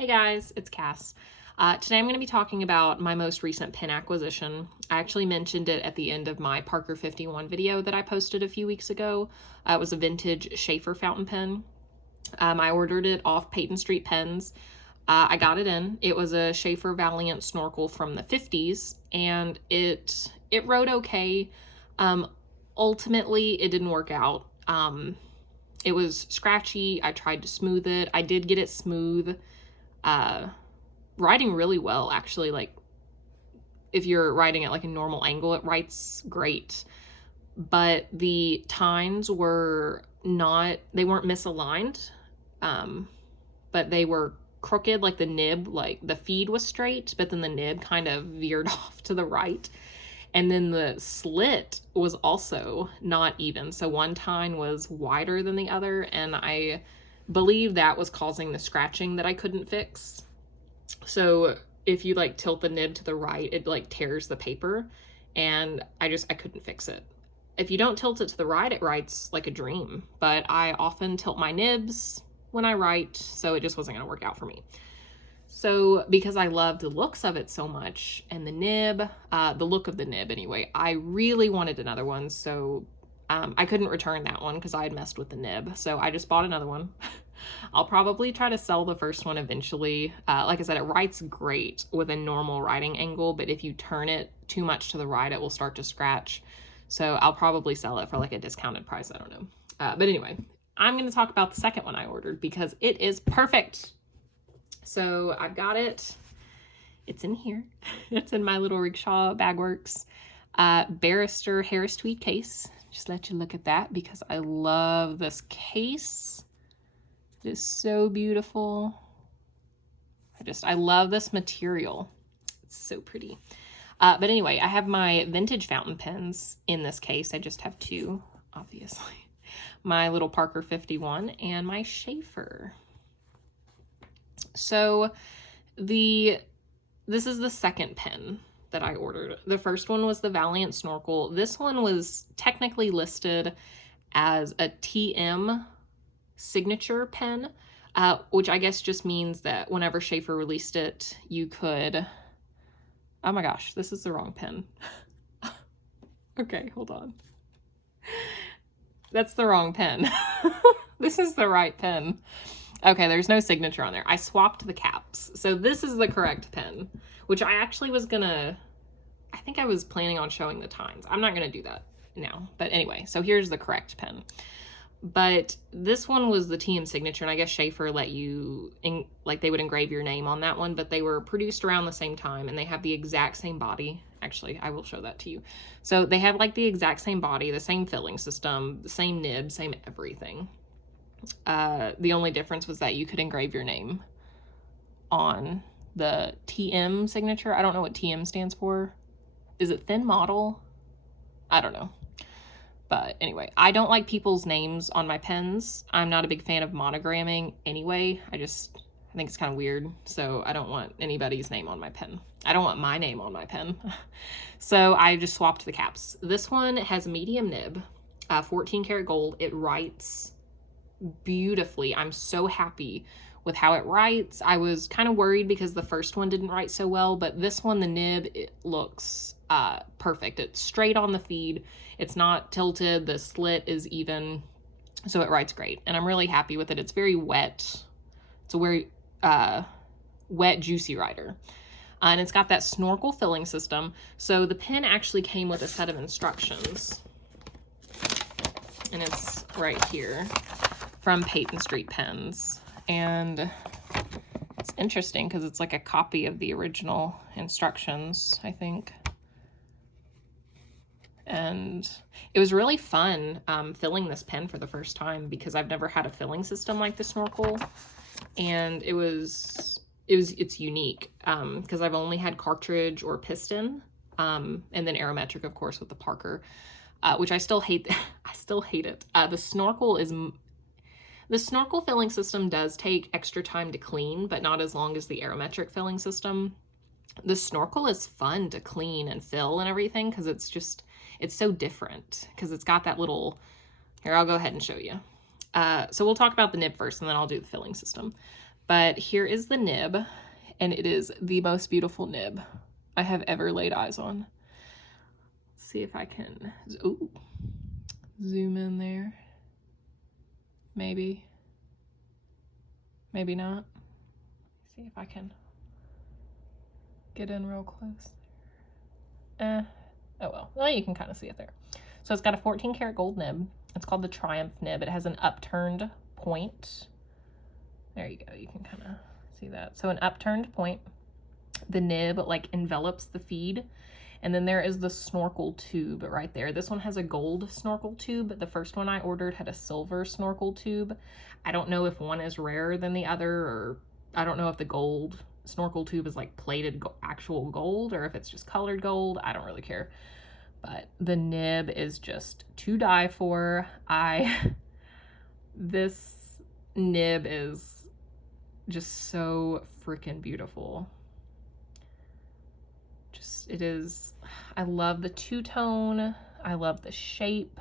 Hey guys, it's Cass. Today I'm going to be talking about my most recent pen acquisition. I actually mentioned it at the end of my Parker 51 video that I posted a few weeks ago. It was a vintage Sheaffer fountain pen. I ordered it off Peyton Street Pens. I got it in. It was a Sheaffer Valiant Snorkel from the 50s, and it wrote okay. Ultimately, it didn't work out. It was scratchy. I tried to smooth it. I did get it smooth. Writing really well, actually. Like, if you're writing at like a normal angle, it writes great. But the tines were not, they weren't misaligned, but they were crooked. Like the nib, like the feed was straight, but then the nib kind of veered off to the right. And then the slit was also not even. So one tine was wider than the other, and I believe that was causing the scratching that I couldn't fix. So if you like tilt the nib to the right, it like tears the paper, and I couldn't fix it. If you don't tilt it to the right, it writes like a dream, but I often tilt my nibs when I write, so it just wasn't going to work out for me. So because I loved the looks of it so much, and the nib, the look of the nib anyway, I really wanted another one. So I couldn't return that one because I had messed with the nib. So I just bought another one. I'll probably try to sell the first one eventually. Like I said, it writes great with a normal writing angle, but if you turn it too much to the right, it will start to scratch. So I'll probably sell it for like a discounted price. I don't know. But anyway, I'm going to talk about the second one I ordered because it is perfect. So I've got it. It's in here. It's in my little rickshaw bagworks Barrister Harris Tweed case. Just let you look at that because I love this case. It is so beautiful. I love this material. It's so pretty. But anyway, I have my vintage fountain pens in this case. I just have two, obviously. My little Parker 51 and my Sheaffer. So this is the second pen that I ordered. The first one was the Valiant Snorkel. This one was technically listed as a TM signature pen, which I guess just means that whenever Sheaffer released it, you could... Oh my gosh, this is the wrong pen. Okay, hold on. That's the wrong pen. This is the right pen. Okay, there's no signature on there. I swapped the caps. So this is the correct pen, which I actually was gonna... I think I was planning on showing the tines. I'm not gonna do that now. But anyway, so here's the correct pen. But this one was the TM signature, and I guess Sheaffer let you, like they would engrave your name on that one, but they were produced around the same time, and they have the exact same body. Actually, I will show that to you. So they have like the exact same body, the same filling system, the same nib, same everything. The only difference was that you could engrave your name on the TM signature. I don't know what TM stands for. Is it thin model? I don't know. But anyway, I don't like people's names on my pens. I'm not a big fan of monogramming anyway. I think it's kind of weird. So I don't want anybody's name on my pen. I don't want my name on my pen. So I just swapped the caps. This one has medium nib, 14 karat gold. It writes beautifully. I'm so happy with how it writes. I was kind of worried because the first one didn't write so well, but this one, the nib, it looks perfect. It's straight on the feed. It's not tilted. The slit is even, so it writes great, and I'm really happy with it. It's very wet. It's a very wet, juicy writer. And it's got that snorkel filling system. So the pen actually came with a set of instructions, and it's right here from Peyton Street Pens. And it's interesting because it's like a copy of the original instructions, I think. And it was really fun filling this pen for the first time because I've never had a filling system like the Snorkel. And it's unique because I've only had cartridge or piston, and then aerometric, of course, with the Parker, which I still hate. I still hate it. The Snorkel filling system does take extra time to clean, but not as long as the aerometric filling system. The Snorkel is fun to clean and fill and everything because it's so different because it's got that little... Here, I'll go ahead and show you. So we'll talk about the nib first, and then I'll do the filling system. But here is the nib, and it is the most beautiful nib I have ever laid eyes on. Let's see if I can zoom in there. Maybe not. See if I can get in real close. Oh well, you can kind of see it there. So it's got a 14 karat gold nib. It's called the Triumph nib. It has an upturned point. There you go, you can kind of see that. So an upturned point. The nib like envelops the feed. And then there is the snorkel tube right there. This one has a gold snorkel tube. The first one I ordered had a silver snorkel tube. I don't know if one is rarer than the other, or I don't know if the gold snorkel tube is like plated actual gold or if it's just colored gold. I don't really care. But the nib is just to die for. This nib is just so freaking beautiful. It is, I love the two-tone. I love the shape,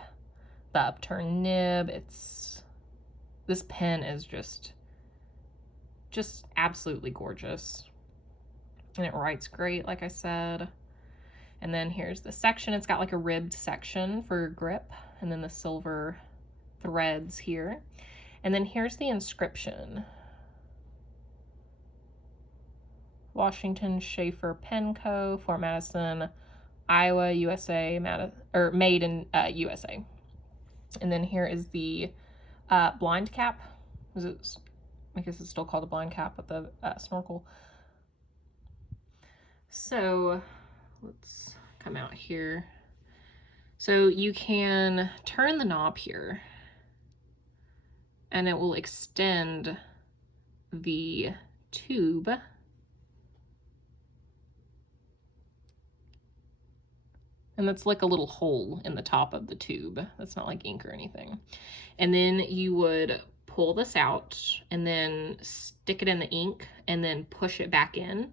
the upturned nib. This pen is just absolutely gorgeous. And it writes great, like I said. And then here's the section. It's got like a ribbed section for grip, and then the silver threads here. And then here's the inscription. Washington Sheaffer Pen Co., Fort Madison, Iowa, USA, made in USA. And then here is the blind cap. I guess it's still called a blind cap with the snorkel. So let's come out here. So you can turn the knob here and it will extend the tube. And that's like a little hole in the top of the tube. That's not like ink or anything. And then you would pull this out and then stick it in the ink and then push it back in.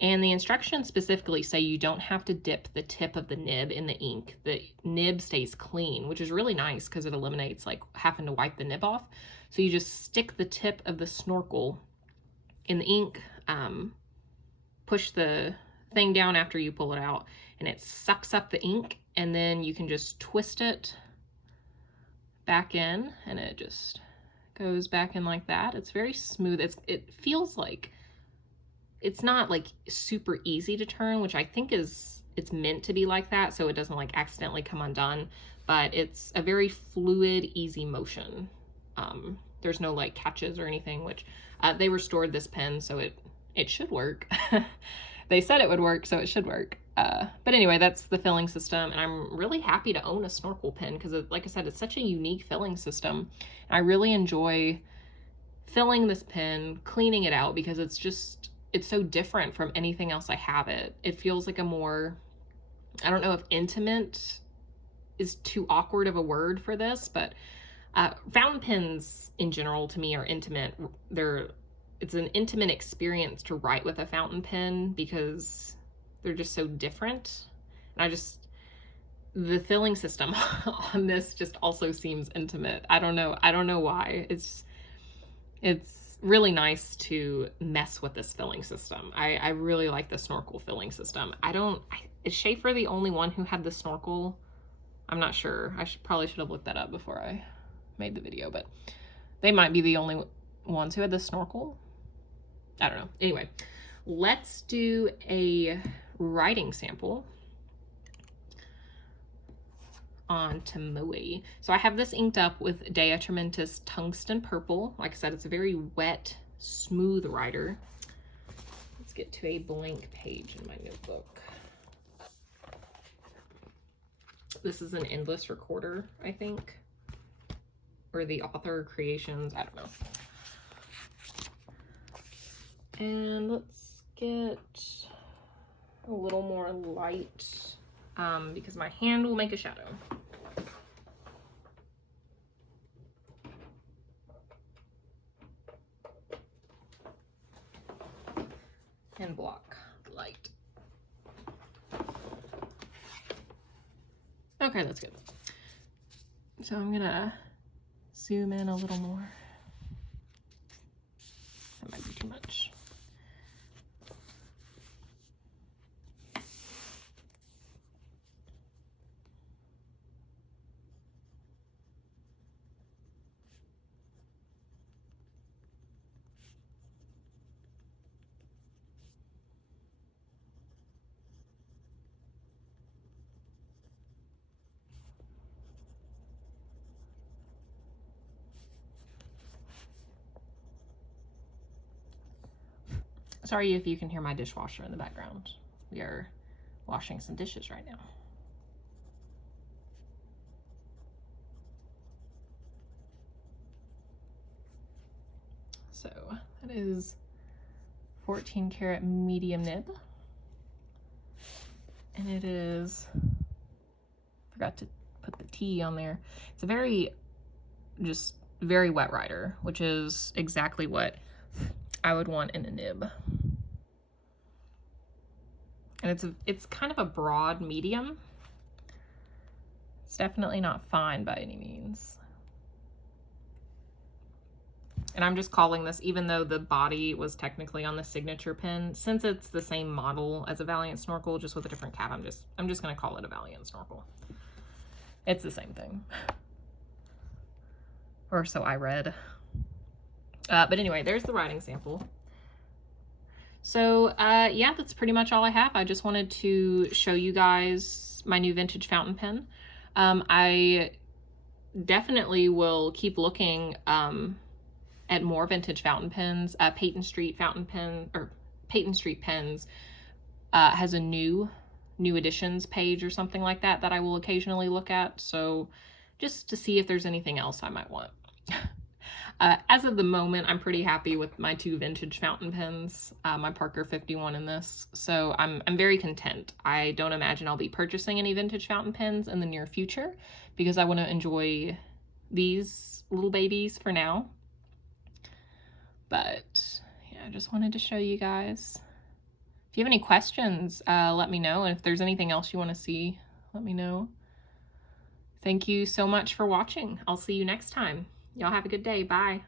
And the instructions specifically say you don't have to dip the tip of the nib in the ink. The nib stays clean, which is really nice because it eliminates like having to wipe the nib off. So you just stick the tip of the snorkel in the ink, push the thing down after you pull it out, and it sucks up the ink, and then you can just twist it back in and it just goes back in like that. It's very smooth. It feels like it's not like super easy to turn, which I think it's meant to be like that so it doesn't like accidentally come undone, but it's a very fluid, easy motion. There's no like catches or anything, which they restored this pen, so it should work. They said it would work, so it should work. But anyway, that's the filling system, and I'm really happy to own a snorkel pen because, like I said, it's such a unique filling system. I really enjoy filling this pen, cleaning it out, because it's so different from anything else I have. It feels like a more, I don't know if intimate is too awkward of a word for this, but fountain pens in general to me are intimate. It's an intimate experience to write with a fountain pen because they're just so different. And the filling system on this just also seems intimate. I don't know why. It's really nice to mess with this filling system. I really like the snorkel filling system. Is Sheaffer the only one who had the snorkel? I'm not sure. Probably should have looked that up before I made the video, but they might be the only ones who had the snorkel. I don't know. Anyway, let's do a writing sample on Tomoe. So I have this inked up with Dea Trementis Tungsten Purple. Like I said, it's a very wet, smooth writer. Let's get to a blank page in my notebook. This is an endless recorder, I think, or the author creations, I don't know. And let's get a little more light because my hand will make a shadow. And block light. Okay, that's good. So I'm gonna zoom in a little more. That might be Sorry if you can hear my dishwasher in the background. We are washing some dishes right now. So that is 14 karat medium nib. And it is, forgot to put the T on there. It's a very, just very wet rider, which is exactly what I would want in a nib. And it's kind of a broad medium. It's definitely not fine by any means. And I'm just calling this, even though the body was technically on the signature pin, since it's the same model as a Valiant Snorkel, just with a different cap, I'm just gonna call it a Valiant Snorkel. It's the same thing. Or so I read. But anyway, there's the writing sample. So yeah, that's pretty much all I have. I just wanted to show you guys my new vintage fountain pen. I definitely will keep looking at more vintage fountain pens. Peyton Street fountain pen, or Peyton Street Pens has a new editions page or something like that that I will occasionally look at. So just to see if there's anything else I might want. As of the moment, I'm pretty happy with my 2 vintage fountain pens, my Parker 51 and this. So I'm very content. I don't imagine I'll be purchasing any vintage fountain pens in the near future because I want to enjoy these little babies for now. But yeah, I just wanted to show you guys. If you have any questions, let me know. And if there's anything else you want to see, let me know. Thank you so much for watching. I'll see you next time. Y'all have a good day. Bye.